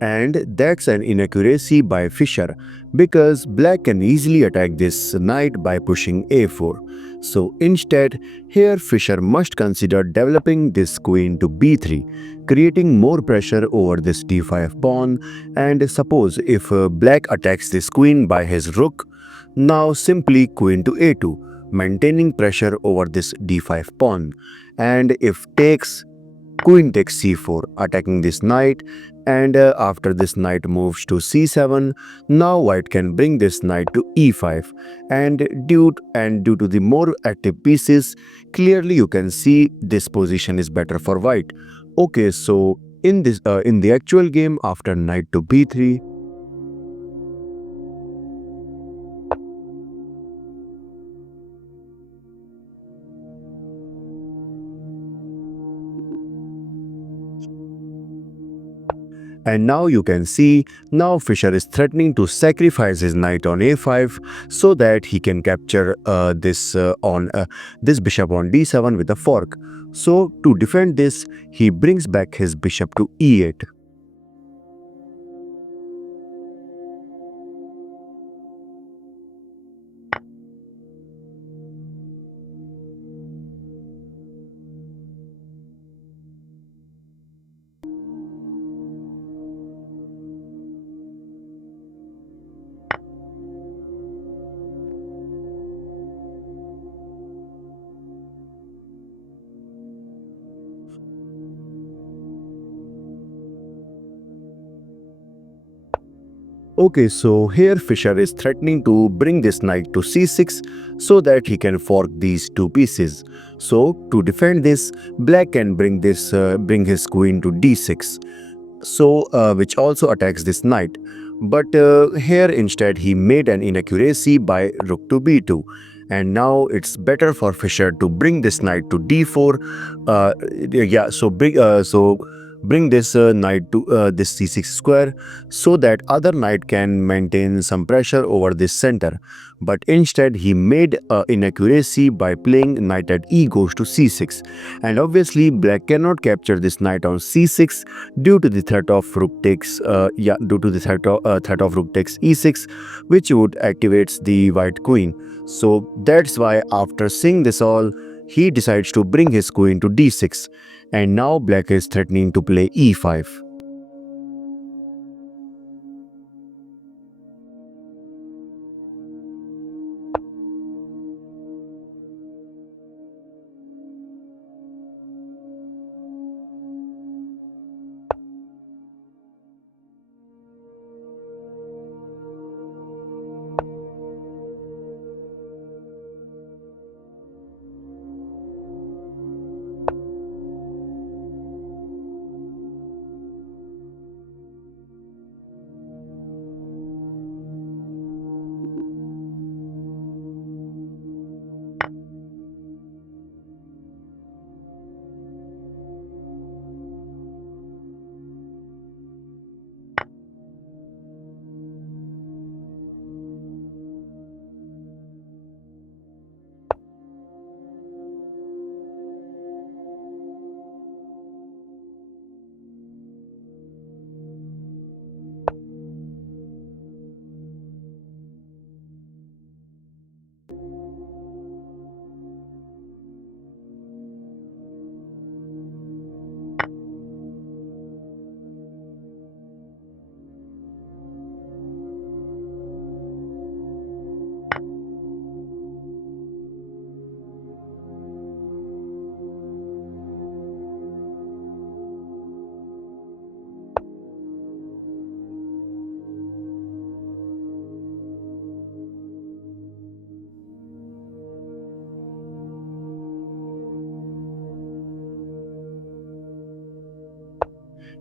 And that's an inaccuracy by Fischer because black can easily attack this knight by pushing a4. So instead, here Fischer must consider developing this queen to b3, creating more pressure over this d5 pawn. And suppose if black attacks this queen by his rook, now simply queen to a2, maintaining pressure over this d5 pawn. And if takes, queen takes c4, attacking this knight, and after this knight moves to c7, now white can bring this knight to e5, and due to the more active pieces, clearly you can see this position is better for white. Okay, so in the actual game, after knight to b3. And now you can see, now Fischer is threatening to sacrifice his knight on a5 so that he can capture this bishop on d7 with a fork. So to defend this, he brings back his bishop to e8. Okay, so here Fischer is threatening to bring this knight to c6 so that he can fork these two pieces. So to defend this, black can bring his queen to d6. So which also attacks this knight. But here instead he made an inaccuracy by rook to b2. And now it's better for Fischer to bring this knight to d4. Yeah, so bring this knight to this c6 square so that other knight can maintain some pressure over this center. But instead he made an inaccuracy by playing knight at e goes to c6. And obviously black cannot capture this knight on c6 due to the threat of rook takes threat of rook takes e6, which would activates the white queen. So that's why after seeing this all, he decides to bring his queen to d6, and now black is threatening to play e5.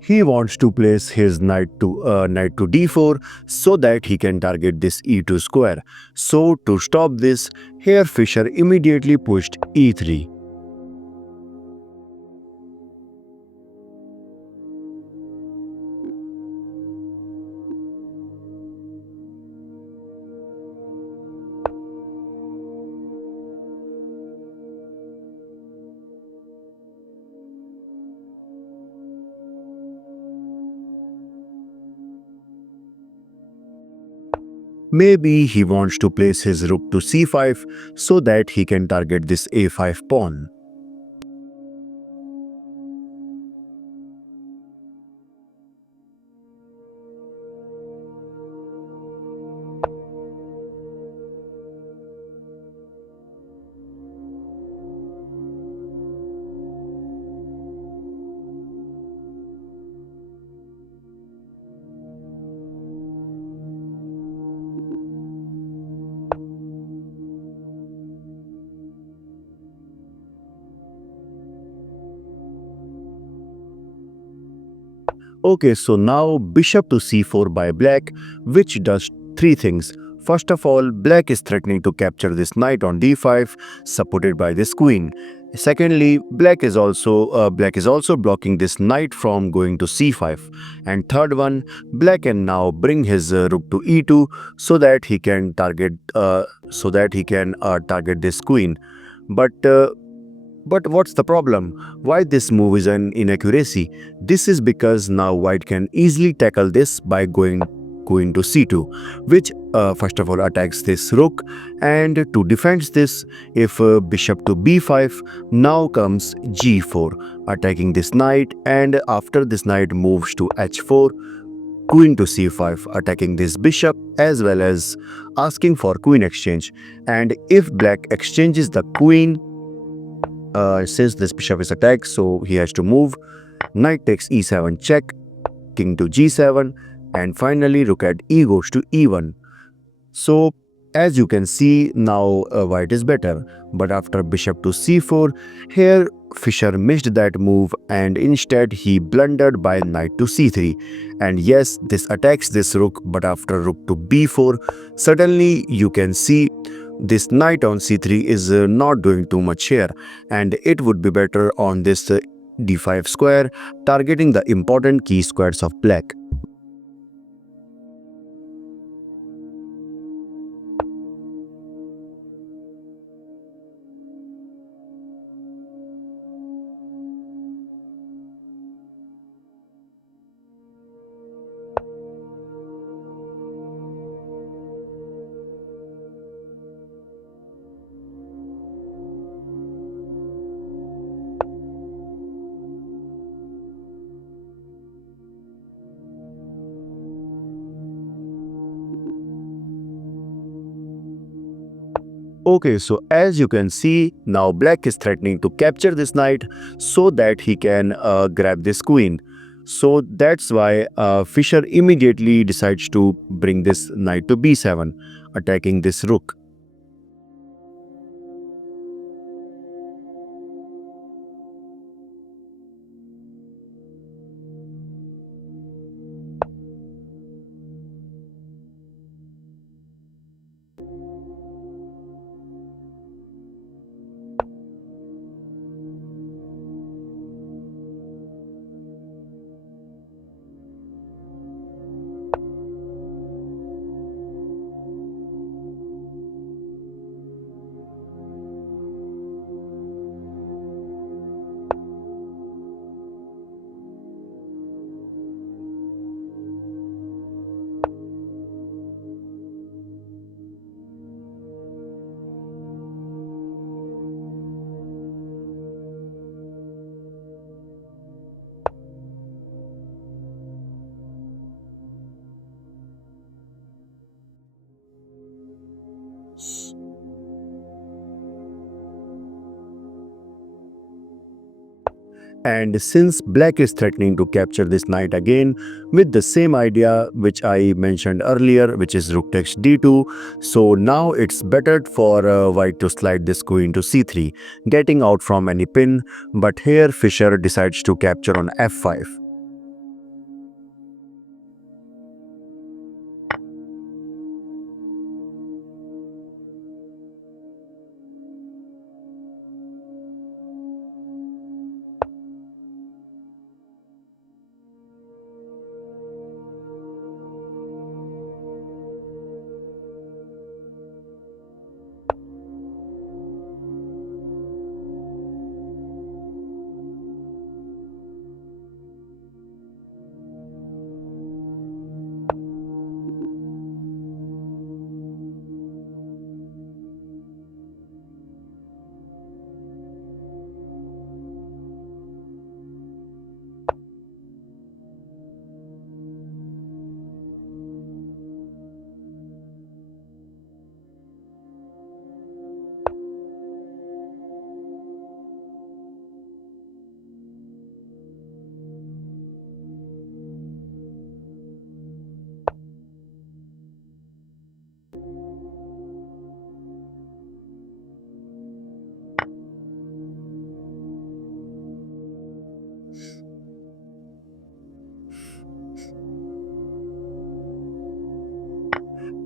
He wants to place his knight to d4 so that he can target this e2 square. So to stop this, here Fischer immediately pushed e3. Maybe he wants to place his rook to c5 so that he can target this a5 pawn. Okay, so now bishop to c4 by black, which does three things. First of all, black is threatening to capture this knight on d5, supported by this queen. Secondly, black is also blocking this knight from going to c5. And third one, black can now bring his rook to e2 so that he can target this queen. But but what's the problem? Why this move is an inaccuracy? This is because now white can easily tackle this by going queen to c2, which first of all attacks this rook, and to defend this, if bishop to b5, now comes g4, attacking this knight, and after this knight moves to h4, queen to c5, attacking this bishop as well as asking for queen exchange. And if black exchanges the queen, since this bishop is attacked, so he has to move. Knight takes e7 check, king to g7, and finally rook at e goes to e1. So as you can see, now white is better. But after bishop to c4, here Fischer missed that move and instead he blundered by knight to c3. And yes, this attacks this rook, but after rook to b4, suddenly you can see this knight on c3 is not doing too much here, and it would be better on this d5 square, targeting the important key squares of black. Okay, so as you can see, now black is threatening to capture this knight so that he can grab this queen. So that's why Fischer immediately decides to bring this knight to b7, attacking this rook. And since black is threatening to capture this knight again with the same idea which I mentioned earlier, which is rook takes d2, so now it's better for white to slide this queen to c3, getting out from any pin. But here Fischer decides to capture on f5.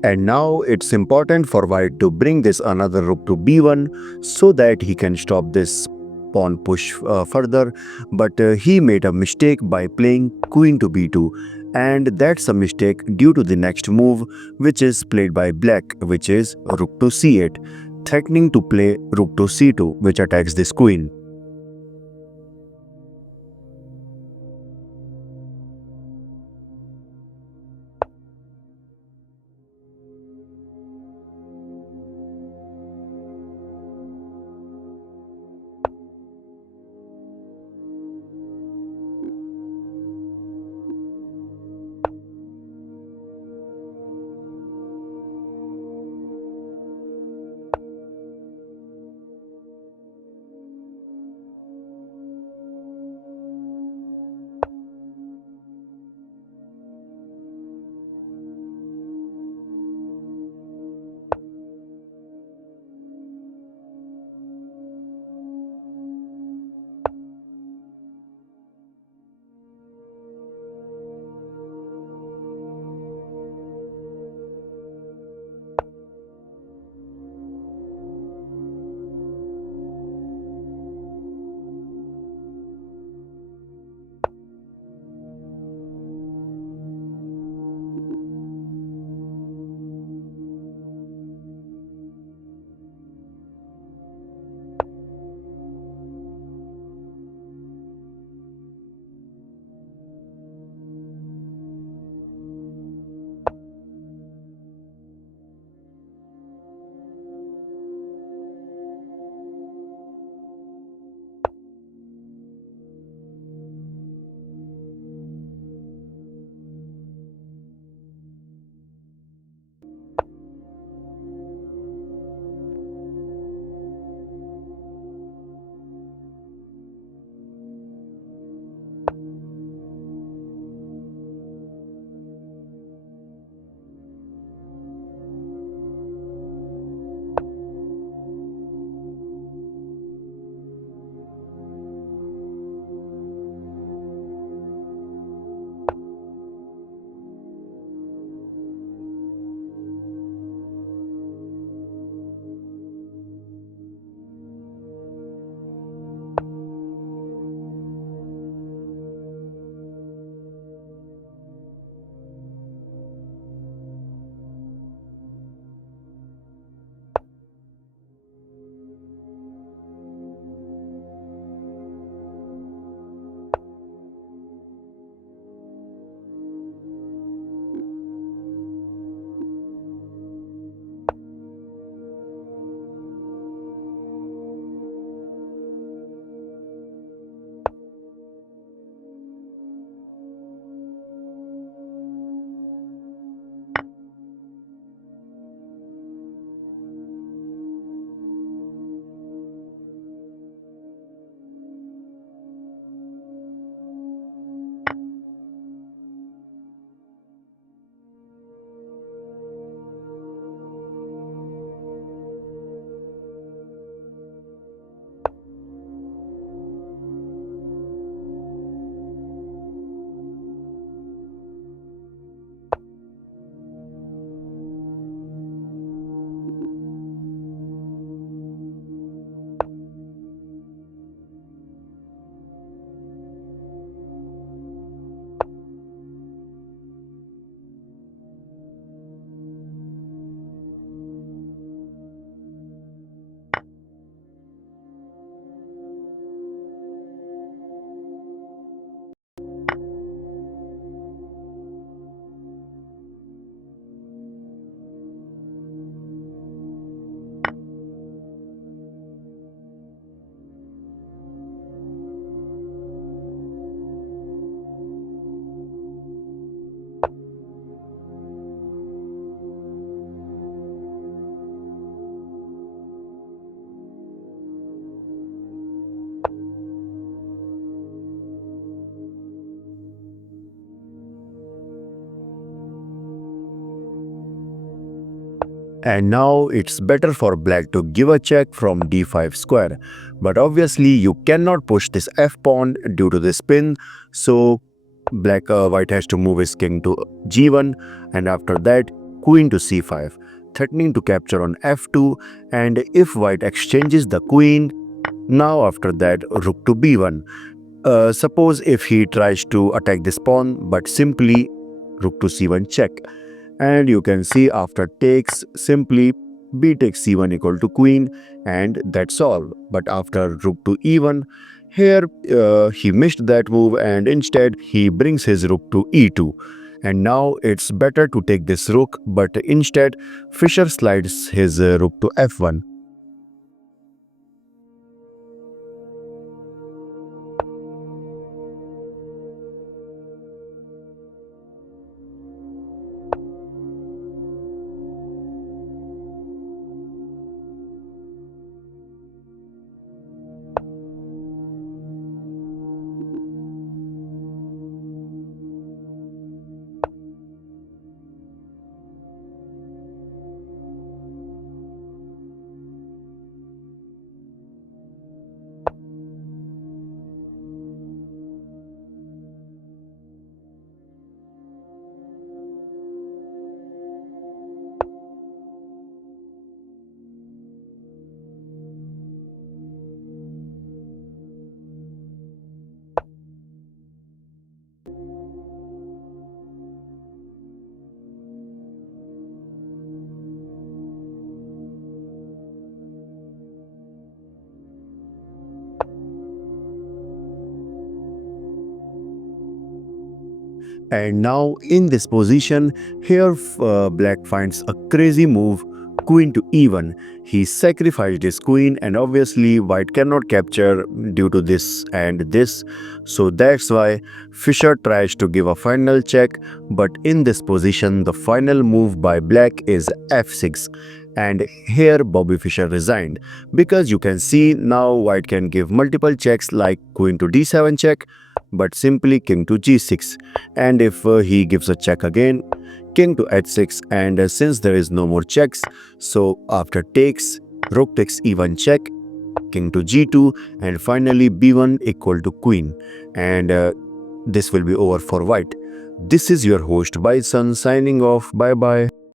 And now it's important for white to bring this another rook to b1 so that he can stop this pawn push further. But he made a mistake by playing queen to b2, and that's a mistake due to the next move which is played by black, which is rook to c8, threatening to play rook to c2, which attacks this queen. And now it's better for black to give a check from d5 square. But obviously you cannot push this f pawn due to this pin, so white has to move his king to g1, and after that queen to c5, threatening to capture on f2, and if white exchanges the queen, now after that rook to b1. Suppose if he tries to attack this pawn, but simply rook to c1 check. And you can see after takes, simply b takes c1 equal to queen, and that's all. But after rook to e1, here he missed that move, and instead he brings his rook to e2. And now it's better to take this rook, but instead Fischer slides his rook to f1. And now in this position, here black finds a crazy move, queen to e1. He sacrificed his queen, and obviously white cannot capture due to this and this. So that's why Fischer tries to give a final check, but in this position the final move by black is f6. And here Bobby Fischer resigned, because you can see now white can give multiple checks like queen to d7 check, but simply king to g6. And if he gives a check again, king to h6, and since there is no more checks, so after takes, rook takes e1 check, king to g2, and finally b1 equal to queen. And this will be over for white. This is your host Bison signing off. Bye bye.